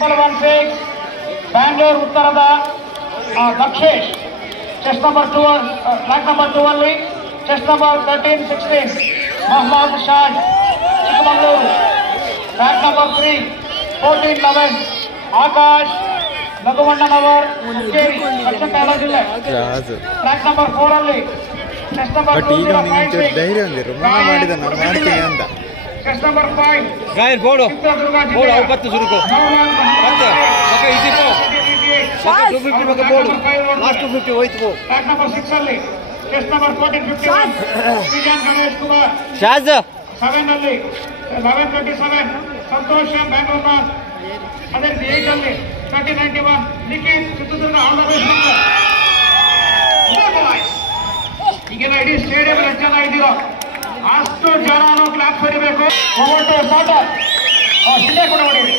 16 Bangalore ಉತ್ತರದ Dakshesh chest number 2 track number 2 ಅಲ್ಲಿ chest number 13-16 Mohammad Shaz Chikkamagaluru track number 3 14-11 Akash Laghuvannanavar Hukkeri Dakshina Kannada ಜಿಲ್ಲೆ ಟ್ರ್ಯಾಕ್ ನಂಬರ್ 4 ಅಲ್ಲಿ ಚೆಸ್ಟ್ ನಂಬರ್ 2 ಧೈರ್ಯ ಹೊಂದಿರು ಮಾಡಿದ ನಾನು ಮಾಡ್ತೀನಿ ಅಂತ ಚೆಸ್ಟ್ ನಂಬರ್ 5 गायर बोलो बोलो आओ पत्ते शुरू को पत्ते ओके इजी को ओके 250 मके बोलो लास्ट 250 होइತು वो ट्रैक नंबर 6 ಅಲ್ಲಿ ಚೆಸ್ಟ್ ನಂಬರ್ 14-51 ಶ್ರೀಜಾನ್ ಗಣೇಶ್ ಕುಮಾರ್ शाज 7 ಅಲ್ಲಿ 11-27 ಸಂತೋಷ್ ಬೆಂಗಳೂರು ಅದೇ 8 ಅಲ್ಲಿ 20-91 Nikhil Chitradurga all the best ಈಗೆಲ್ಲ ಇಡೀ ಸ್ಟೇಡಿಯಂ ಅಲ್ಲಿ ಜನ ಇದ್ದೀರೋ ಅಷ್ಟು ಜನ ಕ್ಲಾಪ್ ಹೊಡಿಬೇಕು ಹೋಗ್ಬಿಟ್ಟು ಸಾಟರ್ ಹಿಂದೆ ಕೂಡ ಹೊಡಿರಿ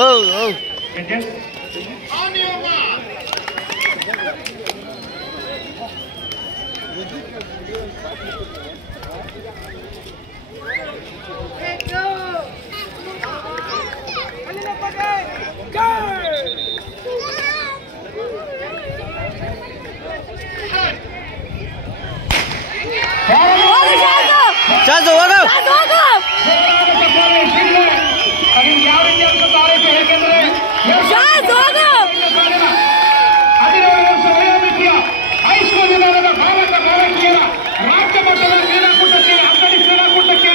ओ ओ शाज होगा ರಾಜ್ಯ ಮಟ್ಟದ ಕ್ರೀಡಾಕೂಟಕ್ಕೆ ಅಂಗಡಿ ಕ್ರೀಡಾಕೂಟಕ್ಕೆ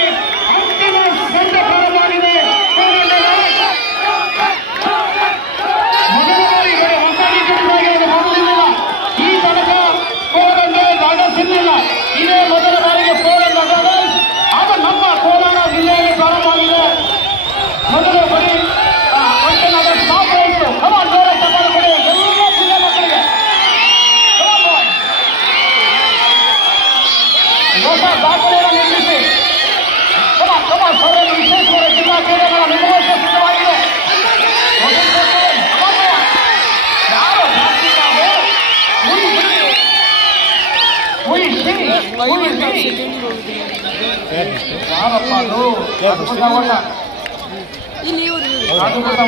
ಅಂತಿಮ ಸಂದರ್ಭವಾಗಿದೆ. ಮೊದಲ ಬಾರಿಗೆ ಹೊಸ ಮೊದಲಿಲ್ಲ ಈ ತನಕ ಕೋಲಂಗೆ ದಾಡಸಿರಲಿಲ್ಲ. ಇದೇ ಮೊದಲ ಬಾರಿಗೆ ಕೋಲಂಗ ಅದು ನಮ್ಮ ಕೋಲಾರ ಜಿಲ್ಲೆಯಲ್ಲಿ ಪ್ರಾರಂಭವಾಗಿದೆ. ಮೊದಲ ಬರೀ ಸ್ಟಾಪ್ ಆಯಿತು. ಕಮಾನ್ ಜೋರ ಚಪ್ಪಾಳೆ ಕೊಡಿ ಎಲ್ಲ ಜಿಲ್ಲೆ ಮಕ್ಕಳಿಗೆ. ಹೊಸ ದಾಖಲೆಯನ್ನು ನಿರ್ಮಿಸಿ ಕಮಾನ್ ಸೌರಭ ವಿಶೇಷವಾದ ಜಿಲ್ಲಾ ಕ್ರೀಡೆಗಳ ನಿರ್ವಹಣೆ ಸಿದ್ಧವಾಗಿದೆ. ಯಾರು ಯಾರಪ್ಪ ಅದು ಅದ್ಭುತ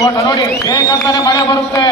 ಓಟ ನೋಡಿ ಬೇಕಂತಾನೆ ಮಳೆ ಬರುತ್ತೆ.